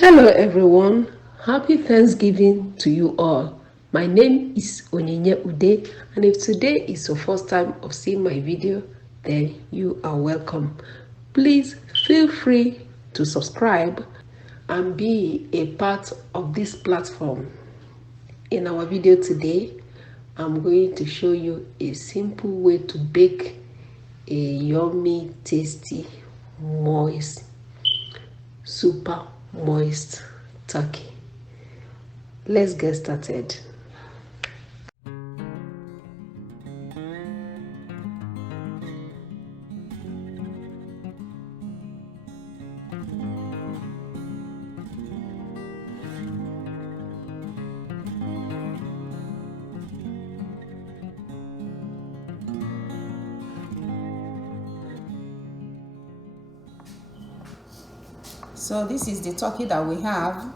Hello everyone, happy Thanksgiving to you all. My name is Onyinye Ude, and if today is your first time of seeing my video, then you are welcome. Please feel free to subscribe and be a part of this platform. In our video today, I'm going to show you a simple way to bake a yummy, tasty, moist, super moist turkey. Let's get started. So this is the turkey that we have.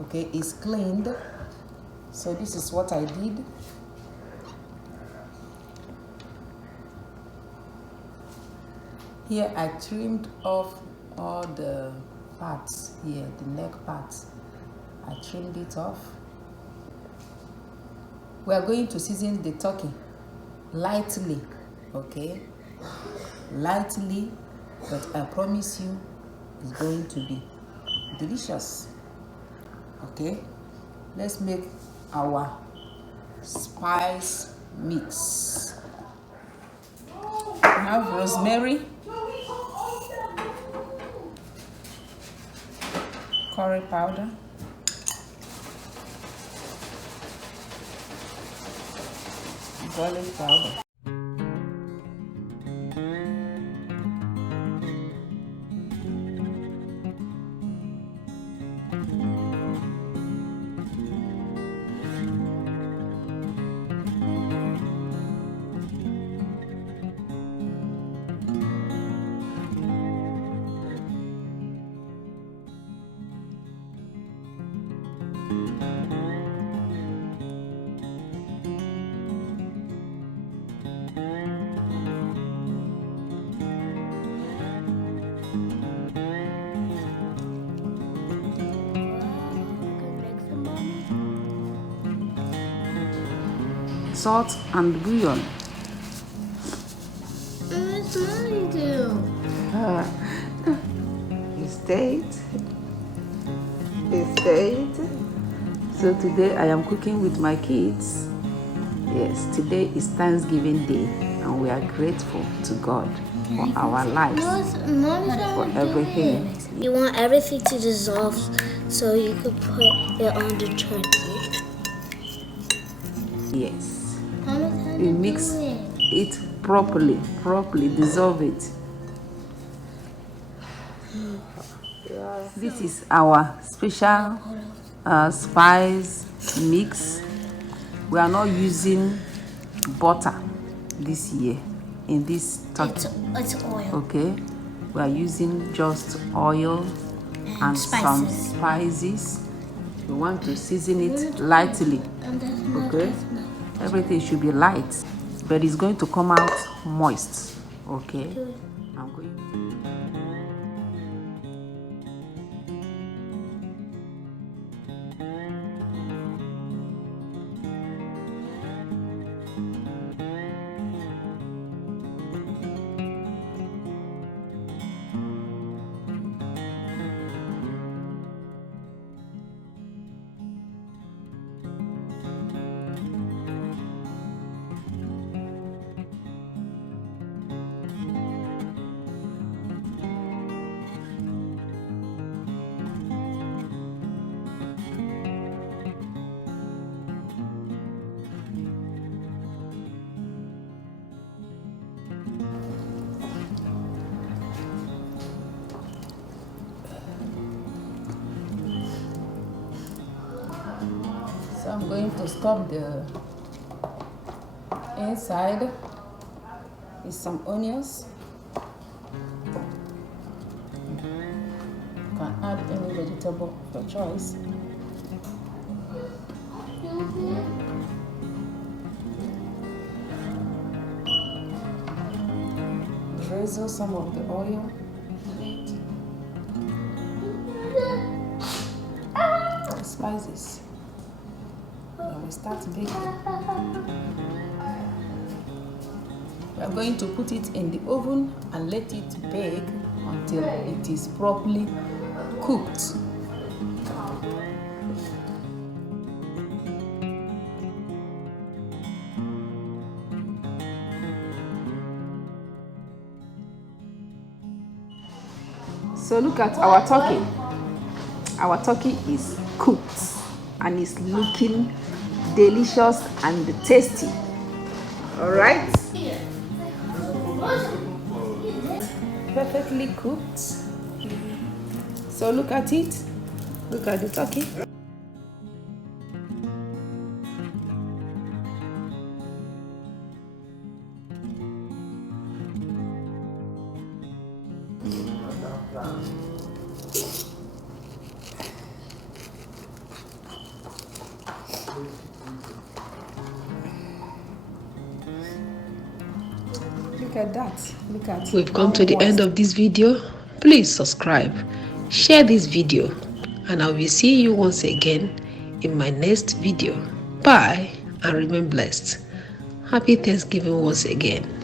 Okay, it's cleaned. So this is what I did. Here I trimmed off all the parts here, the neck parts. I trimmed it off. We are going to season the turkey lightly, okay? Lightly, but I promise you it's going to be delicious. Okay, let's make our spice mix. We have rosemary, curry powder, garlic powder, salt and bouillon. It's mine too. It stayed. So today I am cooking with my kids. Yes, today is Thanksgiving Day and we are grateful to God for our lives, for everything. You want everything to dissolve so you could put it on the turkey. Yes. You mix it properly, dissolve it. This is our special spice mix. We are not using butter this year in this turkey. It's oil. Okay, we are using just oil and some spices. spices. We want to season it lightly. Okay, everything should be light, but it's going to come out moist. Okay, I'm going to I'm going to stop the inside with some onions. You can add any vegetable of your choice. Drizzle some of the oil. spices. Then we start baking. We are going to put it in the oven and let it bake until it is properly cooked. So look at our turkey. Our turkey is cooked and is looking delicious and tasty. All right. Perfectly cooked. So look at it. Look at the turkey. Look at that. Look at. We've come to the end of this video. Please subscribe, share this video, and I will see you once again in my next video. Bye and remain blessed. Happy Thanksgiving once again.